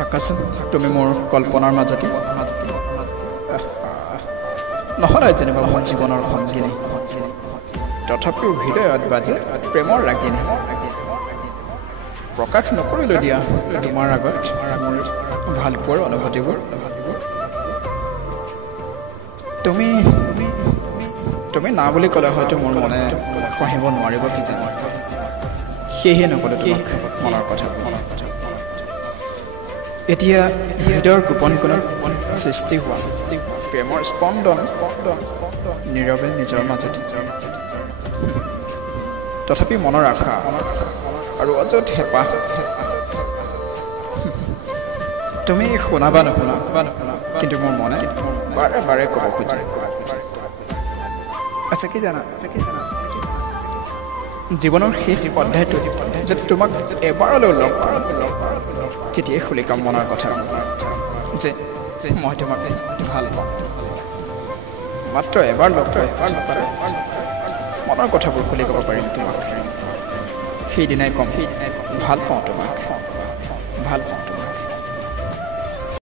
থাকাচোন তুমি মোৰ কল্পনাৰ মাজতে নহ'লে যেনিবা মোৰ জীৱনৰ সংগিনী তথাপিও হৃদয়ত বাজে প্ৰেমৰ ৰাগিনী প্ৰকাশ নকৰিলোঁ দিয়া তোমাৰ আগত মোৰ ভালপোৱাৰ অনুভূতিবোৰ তুমি তুমি না বুলি ক'লে হয়তো মোৰ মনে সহিব নোৱাৰিব কি জানো সেয়েহে নক'লোঁ তোমাক মনৰ কথা এতিয়া হৃদয়ৰ গোপন কোণত সৃষ্টি হোৱা প্ৰেমৰ স্পন্দন নীৰৱে নিজৰ মাজতে তথাপি মনৰ আশা আৰু অযথ হেঁপাহ তুমি শুনাবা নুশুনা কিন্তু মোৰ মনে বাৰে বাৰে ক'ব খোজে আচ্ছা কি জানা জীৱনৰ শেষ অধ্যায়টো যদি তোমাক এবাৰলৈ লগ পাওঁ তেতিয়াই খুলি কাম মনৰ কথা যে মই তোমাক ভাল পাওঁ মাত্ৰ এবাৰ লগ পালে মনৰ কথাবোৰ খুলি ক'ব পাৰিম তোমাক সেইদিনাই ক'ম ভাল পাওঁ তোমাক ভাল পাওঁ